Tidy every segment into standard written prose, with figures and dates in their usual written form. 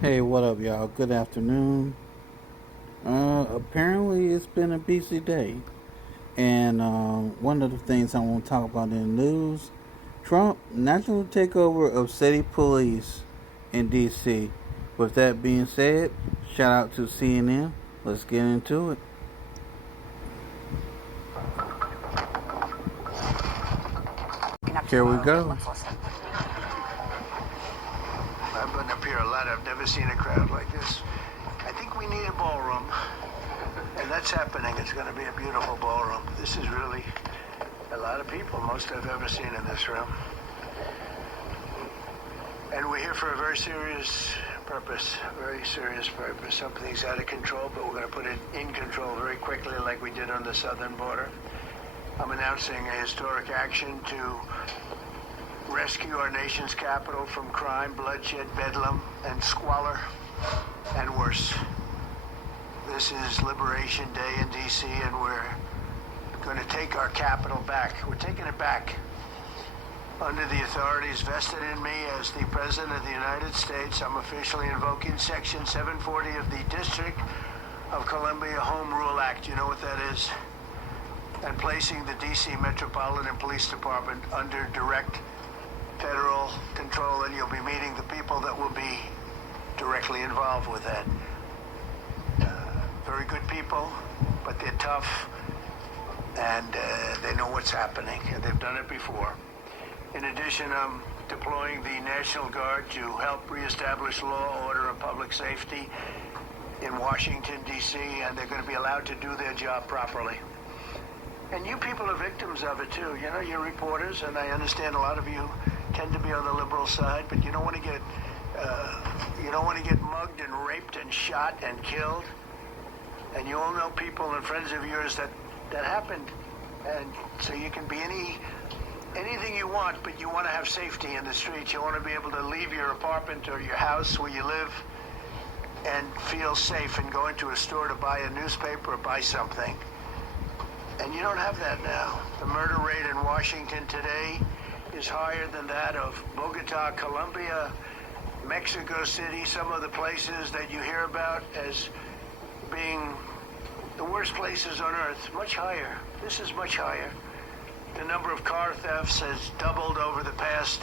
Hey, what up, y'all? Good afternoon. Apparently, it's been a busy day. And one of the things I want to talk about in the news Trump, national takeover of city police in D.C. With that being said, shout out to CNN. Let's get into it. Here we go. I've been up here a lot. I've never seen a crowd like this. I think we need a ballroom, and that's happening. It's going to be a beautiful ballroom. This is really a lot of people, most I've ever seen in this room. And we're here for a very serious purpose, Something's out of control, but we're going to put it in control very quickly like we did on the southern border. I'm announcing a historic action to rescue our nation's capital from crime, bloodshed, bedlam, and squalor, and worse. This is Liberation Day in D.C., and we're going to take our capital back. We're taking it back under the authorities vested in me as the President of the United States. I'm officially invoking Section 740 of the District of Columbia Home Rule Act. You know what that is? And placing the D.C. Metropolitan Police Department under direct federal control, and you'll be meeting the people that will be directly involved with that. Very good people, but they're tough, and they know what's happening, and they've done it before. In addition, I'm deploying the National Guard to help reestablish law, order, and public safety in Washington, D.C., and they're going to be allowed to do their job properly. And you people are victims of it, too. You know, you're reporters, and I understand a lot of you tend to be on the liberal side, but you don't want to get mugged and raped and shot and killed. And you all know people and friends of yours that happened. And so you can be anything you want, but you want to have safety in the streets. You want to be able to leave your apartment or your house where you live and feel safe and go into a store to buy a newspaper or buy something. And you don't have that now. The murder rate in Washington today is higher than that of Bogota, Colombia, Mexico City, some of the places that you hear about as being the worst places on earth. Much higher. This is much higher. The number of car thefts has doubled over the past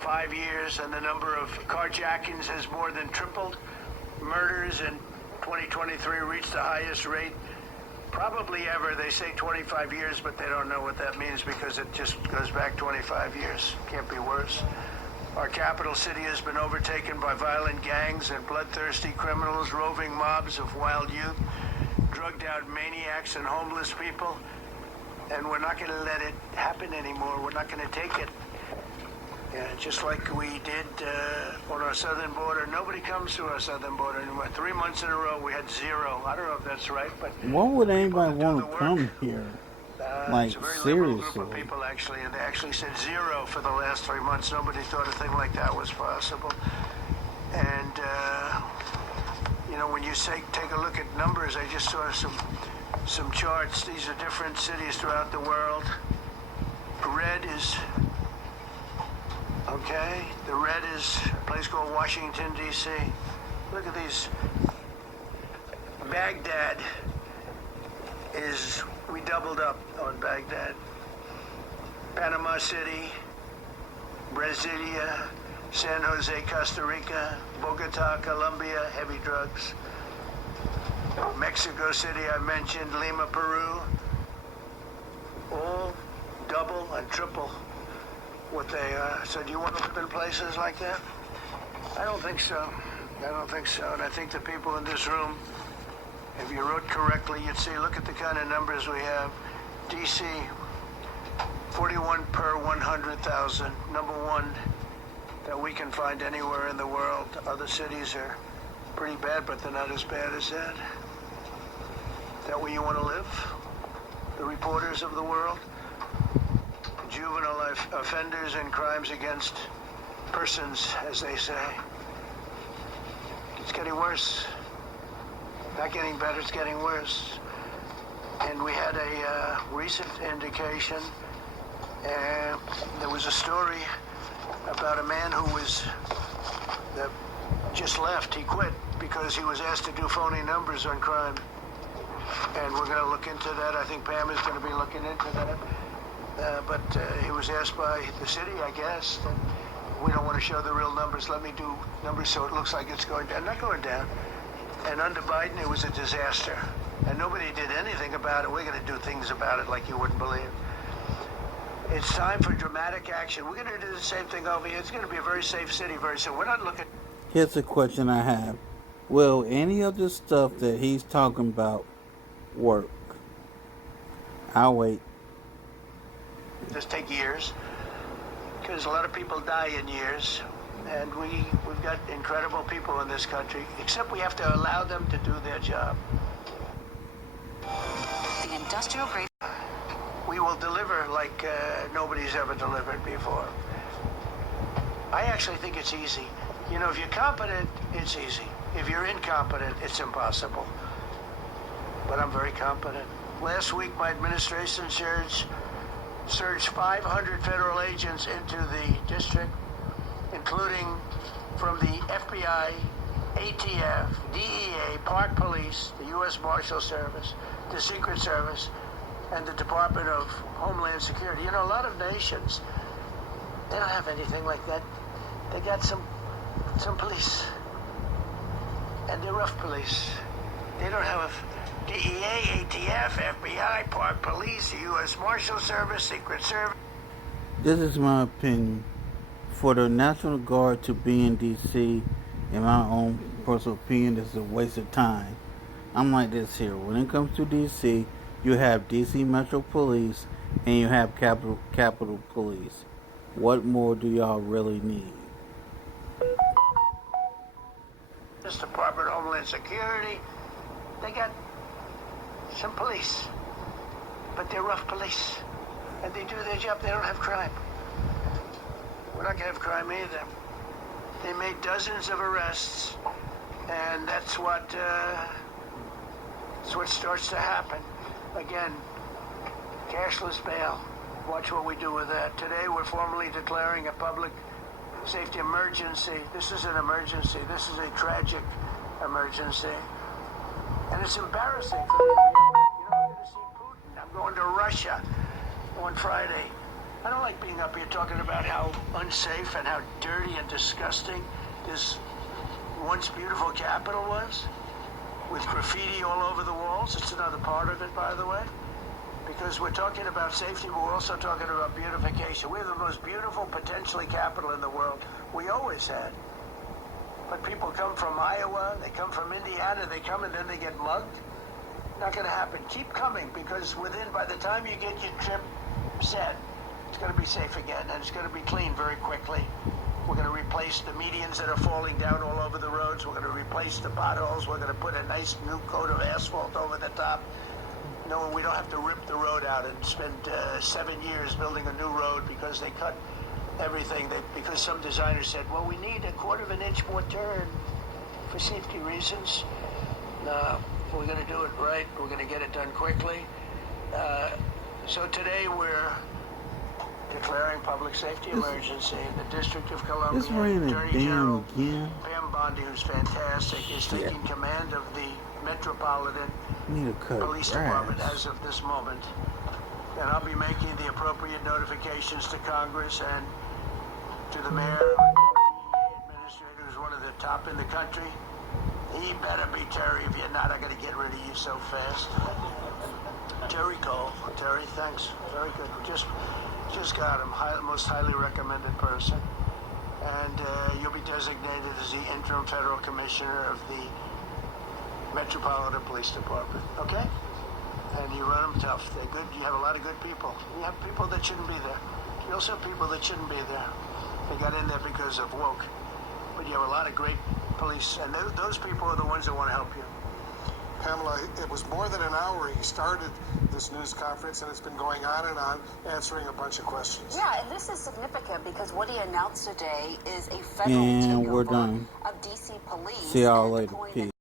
5 years, and the number of carjackings has more than tripled. Murders in 2023 reached the highest rate probably ever. They say 25 years, but they don't know what that means because it just goes back 25 years. Can't be worse. Our capital city has been overtaken by violent gangs and bloodthirsty criminals, roving mobs of wild youth, drugged out maniacs and homeless people. And we're not going to let it happen anymore. We're not going to take it. Just like we did on our southern border. Nobody comes to our southern border anymore. 3 months in a row, we had zero. I don't know if that's right, but Why would anybody want to come here? Like, it's a very seriously. liberal group of people, actually, and they actually said zero for the last 3 months. Nobody thought a thing like that was possible. And, when you take a look at numbers, I just saw some charts. These are different cities throughout the world. Red is... Okay, the red is a place called Washington, D.C. Look at these. Baghdad we doubled up on Baghdad. Panama City, Brasilia, San Jose, Costa Rica, Bogota, Colombia, heavy drugs. Mexico City, I mentioned, Lima, Peru, all double and triple what they are. So do you want to live in places like that? I don't think so. And I think the people in this room, if you wrote correctly, you'd see, look at the kind of numbers we have. D.C., 41 per 100,000, number one that we can find anywhere in the world. Other cities are pretty bad, but they're not as bad as that. Is that where you want to live? The reporters of the world? Juvenile offenders and crimes against persons, as they say. It's getting worse. Not getting better, it's getting worse. And we had a recent indication, there was a story about a man who was the just left. He quit because he was asked to do phony numbers on crime. And we're going to look into that. I think Pam is going to be looking into that. But he was asked by the city, I guess, that we don't want to show the real numbers. Let me do numbers so it looks like it's going down. Not going down. And under Biden, it was a disaster. And nobody did anything about it. We're going to do things about it like you wouldn't believe. It's time for dramatic action. We're going to do the same thing over here. It's going to be a very safe city very soon. We're not looking... Here's a question I have. Will any of the stuff that he's talking about work? I'll wait. Just take years, because a lot of people die in years, and we've got incredible people in this country, except we have to allow them to do their job. The industrial grade. We will deliver like nobody's ever delivered before. I actually think it's easy. You know, if you're competent, it's easy. If you're incompetent, it's impossible. But I'm very competent. Last week, my administration surged 500 federal agents into the district, including from the FBI, ATF, DEA, Park Police, the U.S. Marshal Service, the Secret Service, and the Department of Homeland Security. You know, a lot of nations, they don't have anything like that. They got some police, and they're rough police. They don't have DEA, ATF, FBI, Park Police, the U.S. Marshal Service, Secret Service. This is my opinion. For the National Guard to be in D.C., in my own personal opinion, is a waste of time. I'm like this here. When it comes to D.C., you have D.C. Metro Police and you have Capitol Police. What more do y'all really need? This Department of Homeland Security, they got some police, but they're rough police, and they do their job. They don't have crime. We're not going to have crime either. They made dozens of arrests, and that's what starts to happen. Again, cashless bail. Watch what we do with that. Today, we're formally declaring a public safety emergency. This is an emergency. This is a tragic emergency. And it's embarrassing for me to be up there. You know, I'm going to see Putin. I'm going to Russia on Friday. I don't like being up here talking about how unsafe and how dirty and disgusting this once beautiful capital was, with graffiti all over the walls. It's another part of it, by the way, because we're talking about safety, but we're also talking about beautification. We have the most beautiful, potentially, capital in the world. We always had. But people come from Iowa, they come from Indiana, they come and then they get mugged. Not going to happen. Keep coming, because by the time you get your trip set, it's going to be safe again, and it's going to be clean very quickly. We're going to replace the medians that are falling down all over the roads. We're going to replace the potholes. We're going to put a nice new coat of asphalt over the top. No, we don't have to rip the road out and spend 7 years building a new road because they cut everything. Because some designer said, well, we need a 1/4 inch more turn for safety reasons. No, we're going to do it right. We're going to get it done quickly. So today we're declaring public safety emergency in the District of Columbia. It's raining Attorney General again. Pam Bondi, who's fantastic, is taking command of the Metropolitan Police Department as of this moment. And I'll be making the appropriate notifications to Congress and to the mayor, the administrator, who's one of the top in the country. He better be Terry. If you're not, I'm going to get rid of you so fast. Terry Cole. Terry, thanks. Very good. Just got him. Most highly recommended person. And you'll be designated as the interim federal commissioner of the Metropolitan Police Department. Okay? And you run them tough. They're good. You have a lot of good people. You have people that shouldn't be there. You also have people that shouldn't be there. They got in there because of woke. But you have a lot of great police, and those people are the ones that want to help you. Pamela, it was more than an hour he started this news conference, and it's been going on and on, answering a bunch of questions. Yeah, and this is significant because what he announced today is a federal And takeover we're done. of D.C. police. See y'all later. Peace.